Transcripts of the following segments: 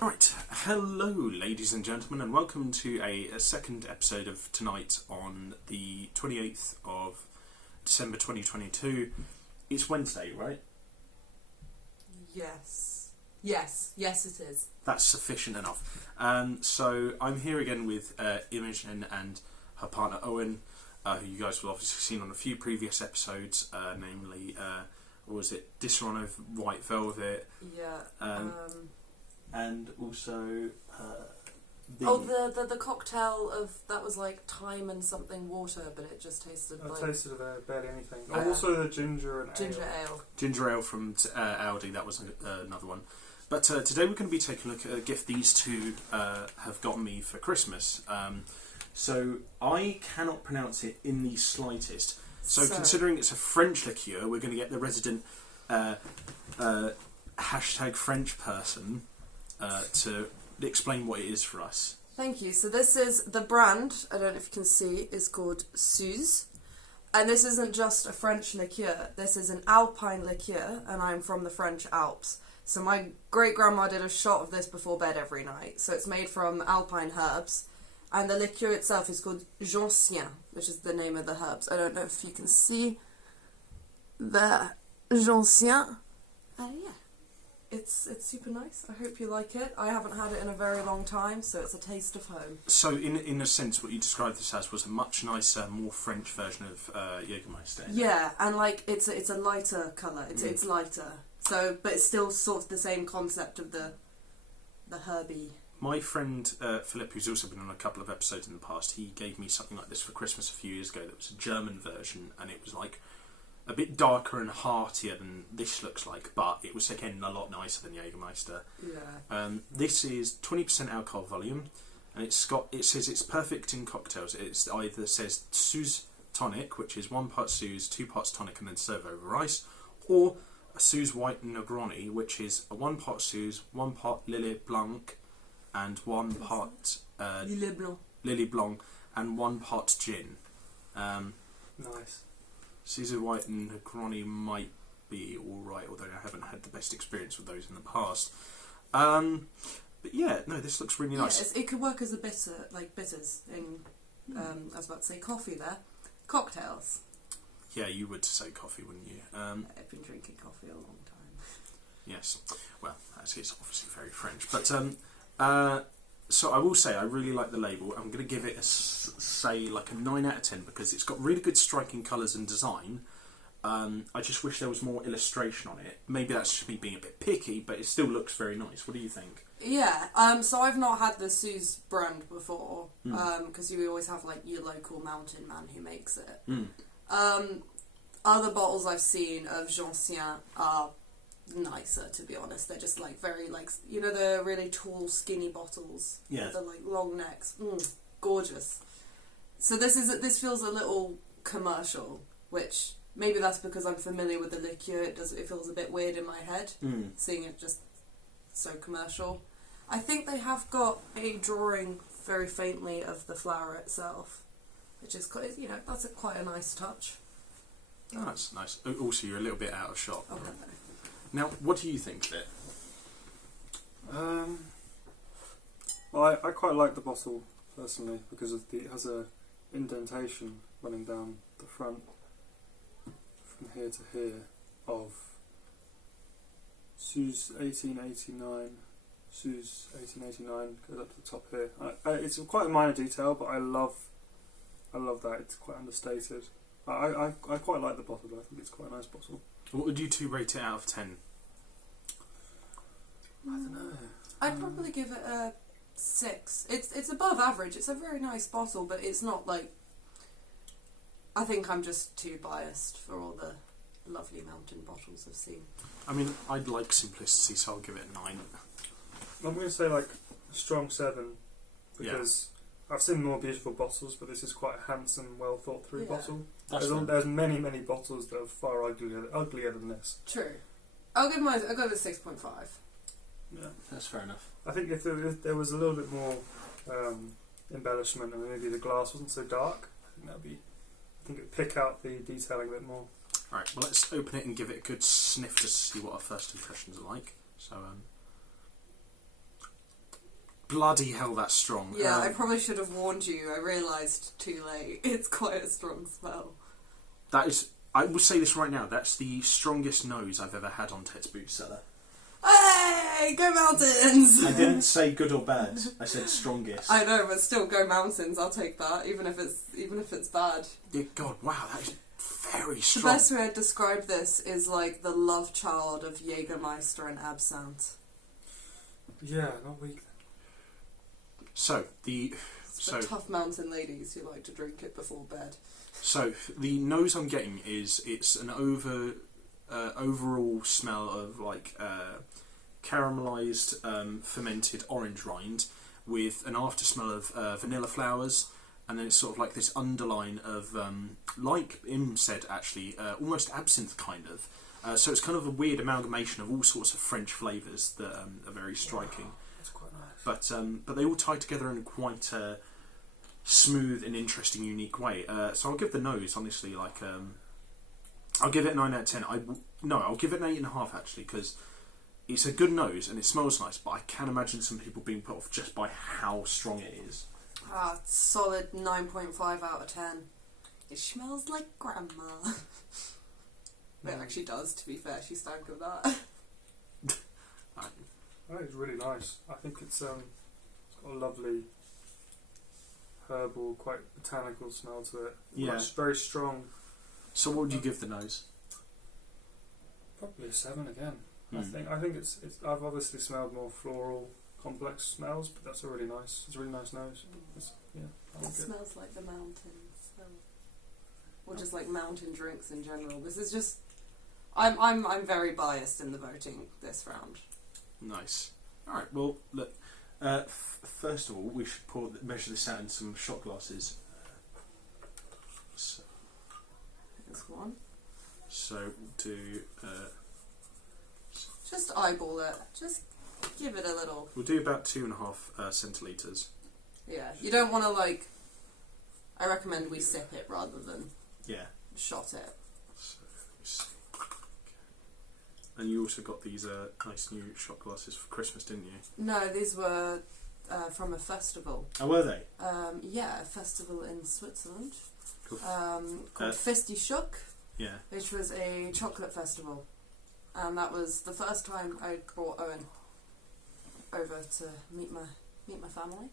Right, hello ladies and gentlemen, and welcome to a second episode of Tonight on the 28th of December 2022. It's Wednesday, right? Yes it is. That's sufficient enough. So I'm here again with Imogéne and her partner Eoin, who you guys will obviously seen on a few previous episodes, namely, what was it, Disserone of White Velvet? Yeah. And also the cocktail of that was like thyme and something water, but it just tasted like... I tasted barely anything. Also the ginger ale. Ginger ale from Aldi, that was another one. But today we're going to be taking a look at a gift these two have gotten me for Christmas. So I cannot pronounce it in the slightest. So considering it's a French liqueur, we're going to get the resident hashtag French person to explain what it is for us. Thank you. So this is the brand, I don't know if you can see, is called Suze. And this isn't just a French liqueur, this is an Alpine liqueur, and I'm from the French Alps. So my great-grandma did a shot of this before bed every night. So it's made from Alpine herbs. And the liqueur itself is called Gentian, which is the name of the herbs. I don't know if you can see the Gentian. Yeah. It's super nice. I hope you like it. I haven't had it in a very long time, so it's a taste of home. So, in a sense, what you described this as was a much nicer, more French version of Jägermeister. Yeah, and like it's a lighter colour. It's lighter. So, but it's still sort of the same concept of the herby. My friend Philip, who's also been on a couple of episodes in the past, he gave me something like this for Christmas a few years ago. That was a German version, and it was like a bit darker and heartier than this looks like, but it was again a lot nicer than Jägermeister. Yeah. This is 20% alcohol volume, and it says it's perfect in cocktails. It's either says Suze tonic, which is 1 part Suze, 2 parts tonic, and then serve over ice, or a Suze white Negroni, which is a 1 part Suze, 1 part Lillet Blanc, and 1 part Lillet Blanc, and 1 part gin. Nice. Suze white and Negroni might be alright, although I haven't had the best experience with those in the past. But yeah, no, this looks really nice. It could work as a bitter, like bitters in, I was about to say coffee there, cocktails. Yeah, you would say coffee, wouldn't you? I've been drinking coffee a long time. Yes, well, it's obviously very French. But so I will say I really like the label. I'm going to give it like a 9 out of 10 because it's got really good striking colours and design. I just wish there was more illustration on it. Maybe that's just me being a bit picky, but it still looks very nice. What do you think? Yeah, so I've not had the Suze brand before, because you always have like your local mountain man who makes it. Other bottles I've seen of Gentian are nicer, to be honest. They're just like very like, you know, the really tall skinny bottles with the like long necks. Gorgeous. So this feels a little commercial, which maybe that's because I'm familiar with the liqueur. It feels a bit weird in my head seeing it just so commercial. I think they have got a drawing very faintly of the flower itself, which is quite, you know, that's quite a nice touch. Oh, that's nice. Also, you're a little bit out of shot. Okay. Now, what do you think of it? Well, I quite like the bottle personally because it has a indentation running down the front from here to here of Suze 1889. Suze 1889 goes up to the top here. It's quite a minor detail, but I love that. It's quite understated. I quite like the bottle. I think it's quite a nice bottle. What would you two rate it out of 10? I don't know. I'd probably give it a 6. It's above average. It's a very nice bottle, but it's not like... I think I'm just too biased for all the lovely mountain bottles I've seen. I mean, I'd like simplicity, so I'll give it a 9. I'm going to say like a strong 7 because I've seen more beautiful bottles, but this is quite a handsome, well thought through bottle. There's many many bottles that are far uglier than this. True. I'll go with 6.5. Yeah, that's fair enough. I think if there was a little bit more embellishment and maybe the glass wasn't so dark, I think it'd pick out the detailing a bit more. Alright, well let's open it and give it a good sniff just to see what our first impressions are like. So, bloody hell, that's strong. Yeah, I probably should have warned you. I realised too late. It's quite a strong smell. That is, I will say this right now, that's the strongest nose I've ever had on Ted's Boot Cellar. Hey, go Mountains! I didn't say good or bad. I said strongest. I know, but still, go Mountains. I'll take that, even if it's bad. Yeah, God, wow, that is very The strong. best way I'd describe this is like the love child of Jägermeister and Absinthe. Yeah, not weak. So It's for tough mountain ladies who like to drink it before bed. So the nose I'm getting it's an overall smell of like caramelized fermented orange rind with an after smell of vanilla flowers, and then it's sort of like this underline of like Im said actually almost absinthe kind of. So it's kind of a weird amalgamation of all sorts of French flavours that are very striking. Wow, that's quite nice. But they all tie together in quite a smooth and interesting, unique way. So I'll give the nose, honestly, like I'll give it a 9 out of 10. I'll give it an 8.5 actually, because it's a good nose and it smells nice. But I can imagine some people being put off just by how strong it is. Solid 9.5 out of 10. It smells like grandma. It actually does, to be fair. She stank of that. I think it's really nice. I think it's got a lovely herbal, quite botanical smell to it. Yeah. It's very strong. So what would you give the nose? Probably a 7 again. Mm. I think it's. I've obviously smelled more floral, complex smells, but that's a really nice. It's a really nice nose. I It like it. smells like the mountains. Or just like mountain drinks in general. This is just... I'm very biased in the voting this round. Nice. Alright, well, look. First of all, we should measure this out in some shot glasses. So This one. we'll do... Just eyeball it. Just give it a little... We'll do about 2.5 centilitres. Yeah, you don't want to like... I recommend we sip it rather than Yeah. shot it. So, let me see. And you also got these nice new shot glasses for Christmas, didn't you? No, these were from a festival. Oh, were they? Yeah, a festival in Switzerland. Cool. Called Festi Schock, Yeah. which was a chocolate festival. And that was the first time I brought Owen over to meet my family.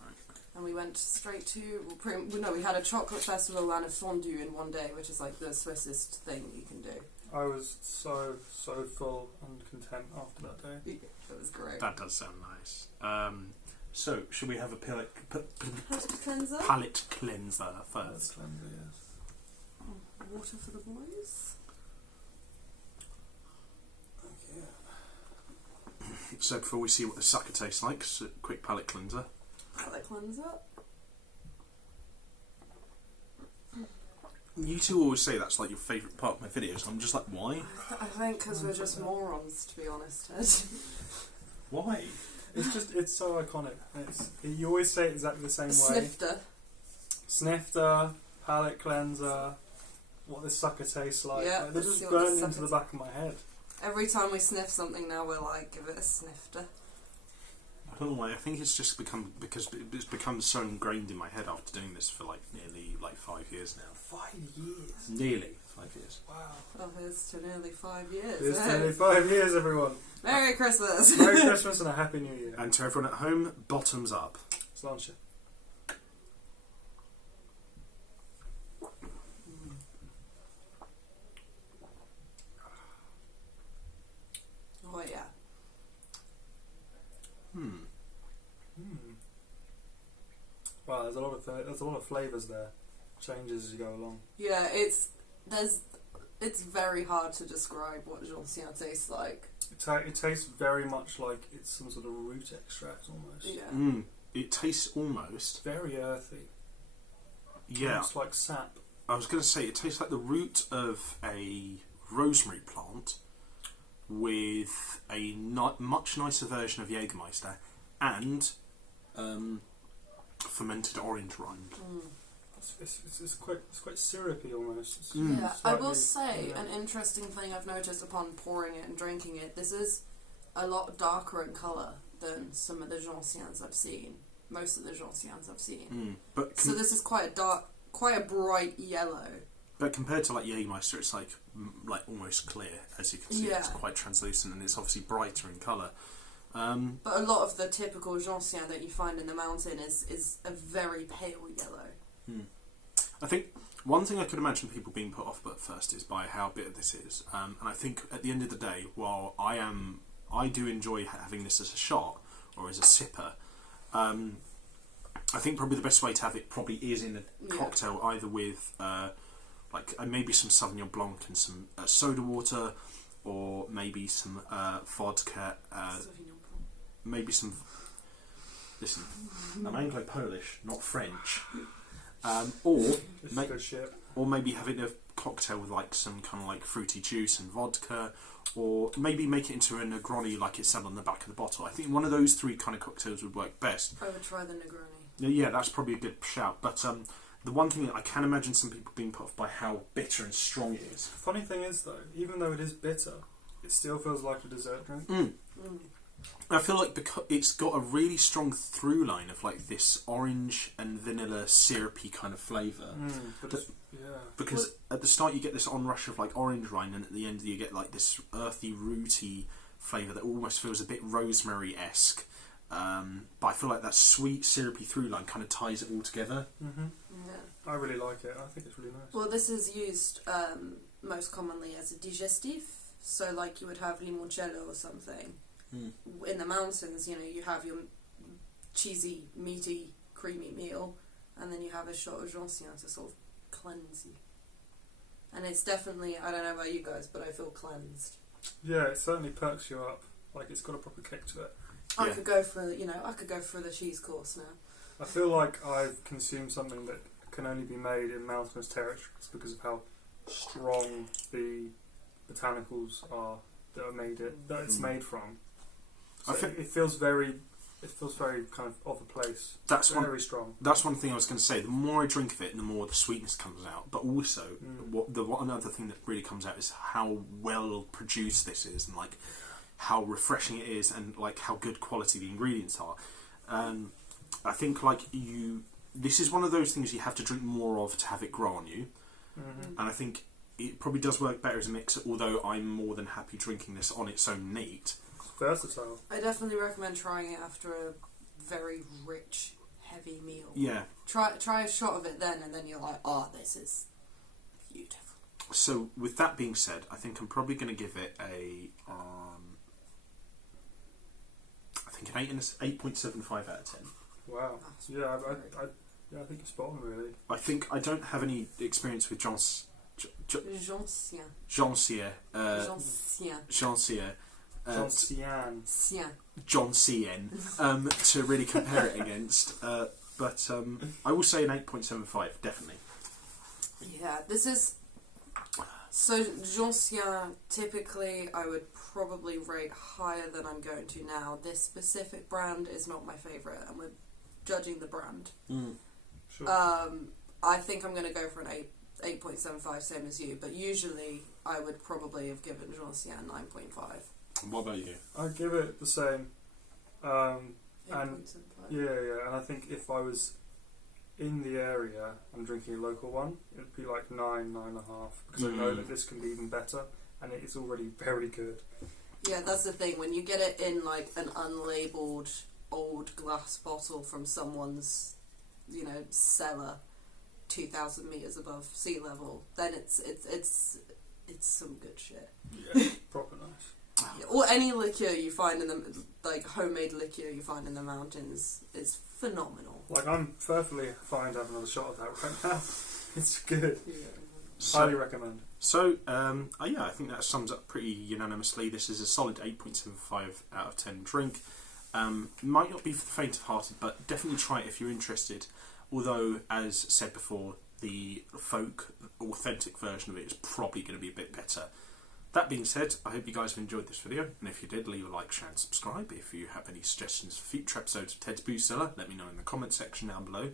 Right. And we went straight to... we had a chocolate festival and a fondue in one day, which is like the Swissest thing you can do. I was so full and content after that day. It was great. That does sound nice. So, should we have a palate Cleanser? cleanser first? Let's cleanse it, yes. Water for the boys. So before we see what the sucker tastes like, so quick palate cleanser. Palate cleanser. You two always say that's like your favourite part of my videos. I'm just like, why? I think because we're just morons, to be honest, Ted. Why? It's so iconic. You always say it exactly the same way. Snifter, palate cleanser, what this sucker tastes like. Yeah, They're just burned into the back of my head. Every time we sniff something now, we're like, give it a snifter. I don't know why. I think it's just because it's become so ingrained in my head after doing this for like nearly 5 years now. 5 years? Nearly 5 years. Wow. Oh, here's to nearly 5 years. It's nearly 5 years, everyone. Merry Christmas! Merry Christmas and a Happy New Year. And to everyone at home, bottoms up. Sláinte. Oh yeah. Wow, there's a lot of flavours there. Changes as you go along. Yeah, it's very hard to describe what Gentian tastes like. It tastes very much like it's some sort of root extract almost. Yeah. It tastes almost... Very earthy. Yeah. It's like sap. I was going to say, it tastes like the root of a rosemary plant with a much nicer version of Jägermeister and fermented orange rind. It's quite syrupy almost. Yeah, I will slightly- say an interesting thing I've noticed upon pouring it and drinking it. This is a lot darker in colour than some of the Gentians I've seen. Most of the Gentians I've seen. So this is quite a dark, quite a bright yellow. But compared to like Jägermeister, it's like almost clear, as you can see. Yeah. It's quite translucent and it's obviously brighter in colour. But a lot of the typical Gentian that you find in the mountain is a very pale yellow. I think one thing I could imagine people being put off at first is by how bitter this is. And I think at the end of the day, while I do enjoy having this as a shot or as a sipper, I think probably the best way to have it probably is in a cocktail, either with maybe some Sauvignon Blanc and some soda water, or maybe some vodka. Maybe some. Listen, I'm Anglo-Polish, not French. Or maybe having a cocktail with like some kind of like fruity juice and vodka, or maybe make it into a Negroni like it's said on the back of the bottle. I think one of those three kind of cocktails would work best. I would try the Negroni. Yeah, that's probably a good shout. But the one thing that I can imagine some people being put off by how bitter and strong it is. Funny thing is though, even though it is bitter, it still feels like a dessert drink. I feel like because it's got a really strong through line of like this orange and vanilla syrupy kind of flavour. Because at the start you get this onrush of like orange rind, and at the end you get like this earthy, rooty flavour that almost feels a bit rosemary-esque. But I feel like that sweet, syrupy through line kind of ties it all together. Yeah. I really like it. I think it's really nice. Well, this is used most commonly as a digestif. So, like you would have limoncello or something. In the mountains, you know, you have your cheesy, meaty, creamy meal, and then you have a shot of Gentian to sort of cleanse you. And it's definitely, I don't know about you guys, but I feel cleansed. Yeah, it certainly perks you up. Like, it's got a proper kick to it. I could go for the cheese course now. I feel like I've consumed something that can only be made in mountainous territories because of how strong the botanicals are that it's made from. So it feels very kind of the place. That's very strong. That's one thing I was going to say. The more I drink of it, the more the sweetness comes out. But also, one other thing that really comes out is how well produced this is, and like how refreshing it is, and like how good quality the ingredients are. I think this is one of those things you have to drink more of to have it grow on you. And I think it probably does work better as a mixer. Although I'm more than happy drinking this on its own neat. Versatile. I definitely recommend trying it after a very rich, heavy meal. Yeah. Try a shot of it then, and then you're like, oh, this is beautiful. So, with that being said, I think I'm probably going to give it an 8.75 out of 10. Wow. I think you're spot on, really. I think I don't have any experience with Gentian. To really compare it against, but I will say an 8.75, definitely. Yeah, this is so Gentian. Typically, I would probably rate higher than I'm going to now. This specific brand is not my favourite, and we're judging the brand. Sure. I think I'm going to go for an 8.75, same as you. But usually, I would probably have given Gentian 9.5. What about you? I'd give it the same. And 8.75. yeah, and I think if I was in the area and drinking a local one, it'd be like 9.5, because I know that this can be even better, and it is already very good. Yeah, that's the thing. When you get it in like an unlabelled old glass bottle from someone's, cellar, 2,000 meters above sea level, then it's some good shit. Yeah, proper nice. Or any liqueur you find in the homemade liqueur you find in the mountains is phenomenal. Like, I'm perfectly fine to have another shot of that right now. It's good. Yeah. Highly recommend. So, I think that sums up pretty unanimously. This is a solid 8.75 out of 10 drink. Might not be for the faint of hearted, but definitely try it if you're interested. Although, as said before, the folk, authentic version of it is probably going to be a bit better. That being said, I hope you guys have enjoyed this video, and if you did, leave a like, share and subscribe. If you have any suggestions for future episodes of Ted's Booze Cellar, let me know in the comments section down below.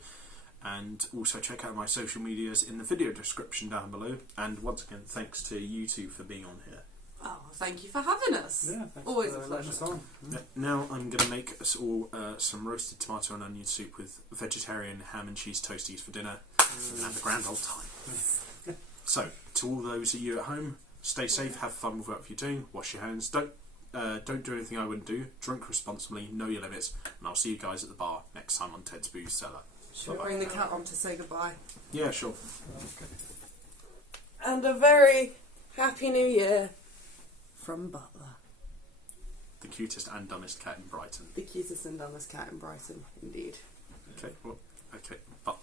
And also check out my social medias in the video description down below. And once again, thanks to you two for being on here. Oh, thank you for having us. Yeah, thanks Always for a letting us pleasure. on. Yeah. Now I'm going to make us all some roasted tomato and onion soup with vegetarian ham and cheese toasties for dinner and have a grand old time. So, to all those of you at home, stay safe, have fun with whatever you're doing, wash your hands, don't do anything I wouldn't do, drink responsibly, know your limits, and I'll see you guys at the bar next time on Ted's Booze Cellar. Should we bring the cat on to say goodbye? Yeah, sure. Okay. And a very happy new year from Butler. The cutest and dumbest cat in Brighton. The cutest and dumbest cat in Brighton, indeed. Okay, well, okay, but